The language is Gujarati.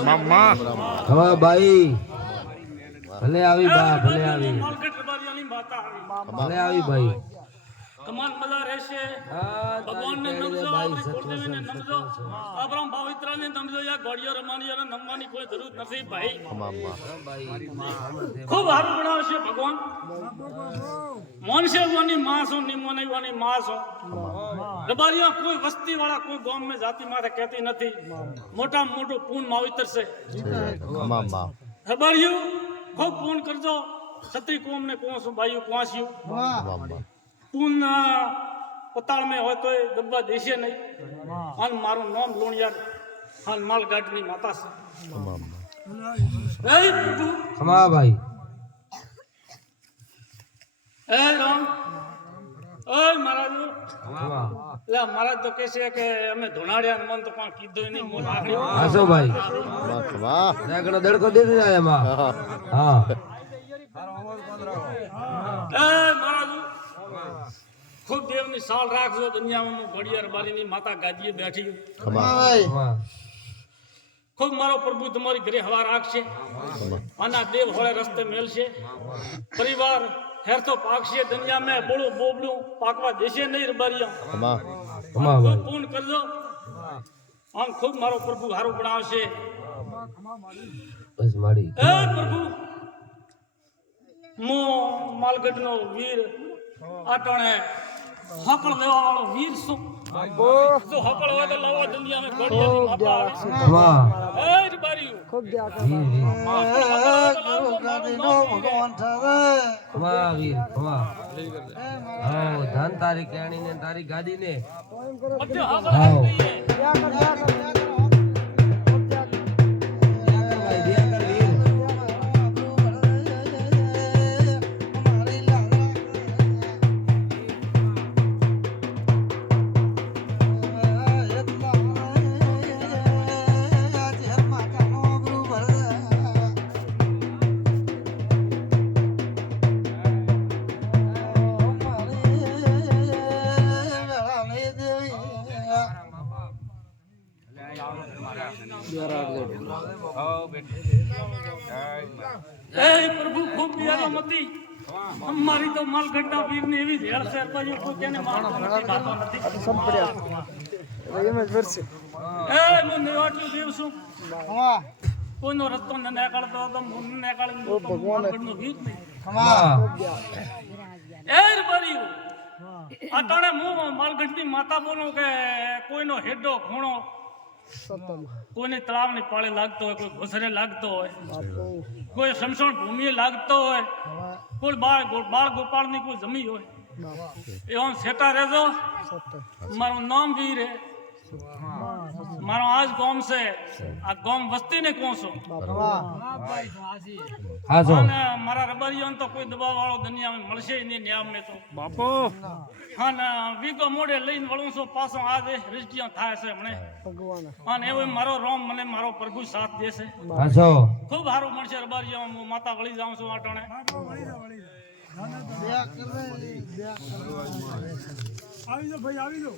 મામા હા ભાઈ ભલે આવી બા ભલે આવી ભલે આવી ભાઈ કમાન બધા રહેશે ભગવાનને નમજો આપણી કુળદેવીને નમજો આપણા પવિત્રને નમજો યા ઘોડિયો રમવાની અને નમવાની કોઈ જરૂર નથી ભાઈ ખૂબ સારું બનાવશે ભગવાન મોનશે વાની માસો નિમોની વાની માસો રબારીઓ કોઈ વસ્તી વાળા કોઈ ગામ में જાતિ માથે કહેતી નથી મોટા મોટો પૂન માવિતર છે રબારીઓ ખૂબ પૂન કરજો છત્રી કોમ ને કોસો ભાઈઓ કોસ્યું પૂન પતાળ में હોય તો દબ્બા દેશે નહીં અને મારું નામ લોણિયાર હાલ માલગાડની માતા છે એ પ્રભુ ખમા ભાઈ એ રામ ઓય મહારાજ ખમા લે મહારાજ તો કહે છે કે અમે ધોનાડ્યા મન તો પણ કીધું નહીં મોલ આખરી આસો ભાઈ વાહ આગળ દડકો દે દે એમાં હા એ મહારાજ ખૂબ દેવની સાલ રાખજો દુનિયામાં હું ઘડિયાળ બારીની માતા ગાદીએ બેઠી ખૂબ મારો પ્રભુ તમારી ઘરે હવા રાખશે આના દેવ હોળે રસ્તે મેલશે પરિવાર હેરતો પાકશે દુનિયા में બોળું બોબડું પાકવા દેશે નહીં રબારિયા પૂર્ણ કરજો આમ ખૂબ મારો પ્રભુ હારું બનાવશે બસ માડી એ પ્રભુ મો માલગઢનો વીર આટણે હકળ દેવા વાળો વીર શું જો હકળ હોય તો લાવો દુનિયા में ઘોડિયાની માતા આવે વાહ એ રબારિયું ખૂબ વાહ વીર વાહ હા ધન તારી કેણી ને તારી ગાડી ને બધે હકળ આવી ગઈ એ પ્રભુ ખૂબ દયાળુ મતી અમારી તો માલગઢના વીરની એવી હેળ છે બાજુ કોઈ કેને મારતો નથી ખાતો નથી એ હું નેવાટલું દેવ છું કોઈનો રસ્તો ન નીકળતો તો મુન નીકળી ભગવાનનો વીર નહીં એ રબારીઓ આ તણે હું માલગઢની માતા બોલું કે કોઈનો હેડો ખૂણો કોઈને તળાવની પાળે લાગતો હોય કોઈ ઘોસરે લાગતો હોય કોઈ શમશાન ભૂમિએ લાગતો હોય કોઈ બાળ ગોપાળની કોઈ જમી હોય એવા સેટા રહેજો મારું નામ વીર હે મારો આજ ગામ છે આ ગામ વસ્તીને કહું છું અને મારા રબારીઓને તો કોઈ દબાવ વાળો દુનિયામાં મળશે નહીં ન્યામ ને તો બાપો હા ને વીગો મોડે લઈને વળું છું પાછો આજે રજિયા થાય છે હમણે અને એવું મારો રોમ મને મારો પ્રભુ સાથ દેશે ખૂબ સારું મળશે રબારીઓ હું માતા વળી જાઉં છું આટણે આવી જાઓ ભાઈ આવી જાઓ